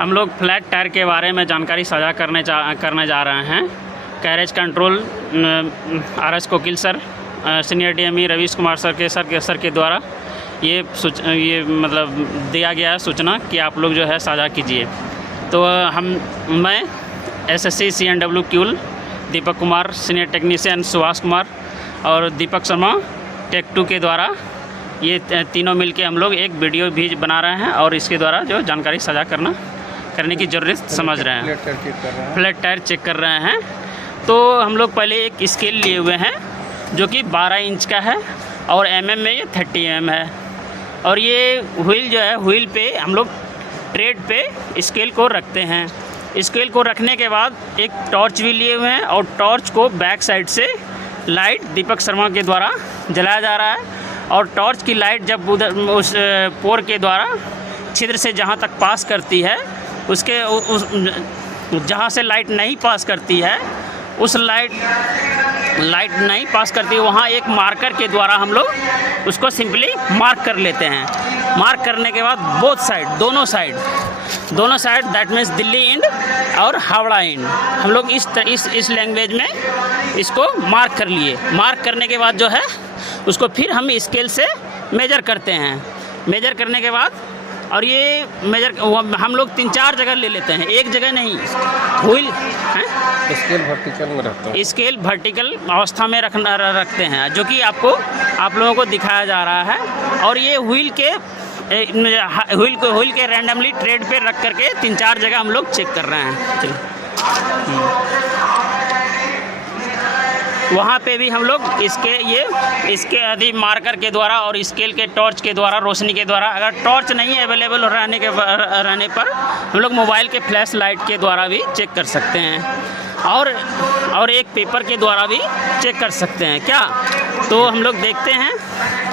हम लोग flat tyre के बारे में जानकारी साझा करने जा रहे हैं। Carriage control RS Kokil sir, senior DME Ravish Kumar sir के द्वारा ये मतलब दिया गया है सूचना कि आप लोग जो है साझा कीजिए। तो मैं SSC CNW Kiul, Deepak Kumar senior technician, Subhash Kumar और दीपक शर्मा टेक 2 के द्वारा ये तीनों मिलके हम लोग एक वीडियो भी बना रहे हैं और इसके द्वारा जो जानकारी साझा करने की ज़रूरत समझ रहे हैं। फ्लैट टायर चेक कर रहे हैं। तो हम लोग पहले एक स्केल लिए हुए हैं जो कि 12 इंच का है और mm में ये 30 mm है। और ये व्हील जो है, व्हील पे हम लोग ट्रेड पे स्केल को रखते हैं। स्केल को रखने के बाद एक टॉर्च भी लिए हुए हैं और टॉर्च को बैक साइड से लाइट दीपक शर्मा के द्वारा जलाया जा रहा है। और टॉर्च की लाइट जब उधर उस पोर के द्वारा छिद्र से जहाँ तक पास करती है, उसके जहाँ से लाइट नहीं पास करती है, उस लाइट नहीं पास करती है, वहाँ एक मार्कर के द्वारा हम लोग उसको सिंपली मार्क कर लेते हैं। मार्क करने के बाद दोनों side that means Delhi and और हावड़ा एंड हम लोग इस लैंग्वेज में इसको मार्क कर लिए। मार्क करने के बाद जो है उसको फिर हम स्केल से मेजर करते हैं। मेजर करने के बाद और ये मेजर हम लोग 3-4 जगह ले लेते हैं, एक जगह नहीं। व्हील स्केल वर्टिकल में रहता है, स्केल वर्टिकल अवस्था में रखते हैं, जो कि आप लोगों को दिखाया जा रहा है। और ये व्हील के रैंडमली ट्रेड पे रख करके 3-4 जगह हम लोग चेक कर रहे हैं। चलिए वहाँ पे भी हम लोग इसके अधिक मार्कर के द्वारा और स्केल के टॉर्च के द्वारा, रोशनी के द्वारा, अगर टॉर्च नहीं अवेलेबल रहने पर हम लोग मोबाइल के फ्लैश लाइट के द्वारा भी चेक कर सकते हैं और एक पेपर के द्वारा भी चेक कर सकते हैं। क्या तो हम लोग देखते हैं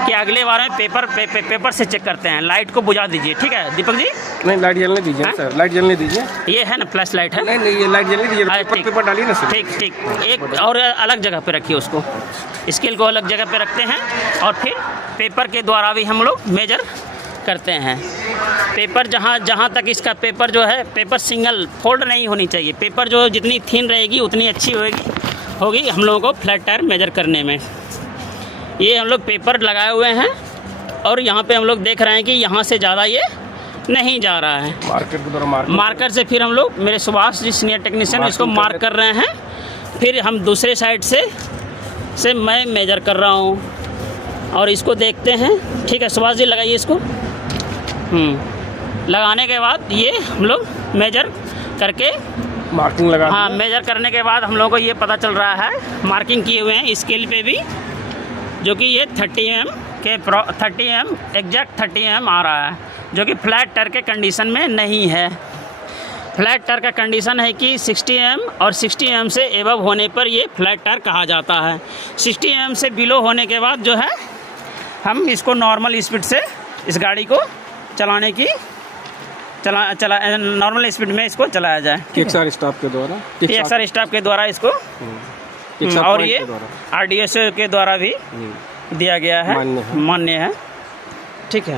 कि अगले बार में पेपर से चेक करते हैं। लाइट को बुझा दीजिए, ठीक है दीपक जी? नहीं, लाइट जलने दीजिए सर, लाइट जलने दीजिए। ये है ना फ्लैश लाइट है? नहीं, ये लाइट जलने दीजिए, पेपर डालिए ना सर। ठीक। एक और अलग जगह पे रखिए उसको, स्केल को अलग जगह पे रखते हैं और फिर पेपर के द्वारा भी हम लोग मेजर करते हैं। पेपर जहाँ तक इसका पेपर जो है, पेपर सिंगल फोल्ड नहीं होनी चाहिए। पेपर जो जितनी थिन रहेगी उतनी अच्छी होगी हम लोगों को फ्लैट टायर मेजर करने में। ये हम लोग पेपर लगाए हुए हैं और यहाँ पे हम लोग देख रहे हैं कि यहाँ से ज़्यादा ये नहीं जा रहा है। मार्कर के द्वारा मार्कर से फिर हम लोग, मेरे सुभाष जी सीनियर टेक्नीशियन, इसको मार्क कर रहे हैं। फिर हम दूसरे साइड से मैं मेजर कर रहा हूँ और इसको देखते हैं। ठीक है सुभाष जी, लगाइए इसको। लगाने के बाद ये हम लोग मेजर करके मार्किंग लगा, हाँ, मेजर करने के बाद हम लोगों को ये पता चल रहा है, मार्किंग किए हुए हैं स्केल पे भी, जो कि ये 30 mm एग्जैक्ट 30 mm आ रहा है, जो कि फ्लैट टायर के कंडीशन में नहीं है। फ्लैट टायर का कंडीशन है कि 60 mm और 60 mm से एबव होने पर ये फ्लैट टायर कहा जाता है। 60 mm से बिलो होने के बाद जो है हम इसको नॉर्मल स्पीड से इस गाड़ी को चलाने की नॉर्मल स्पीड में इसको चलाया जाए। XR स्टाफ के द्वारा, XR स्टाफ के द्वारा इसको और ये RDSO के द्वारा भी दिया गया है, मान्य है। ठीक है।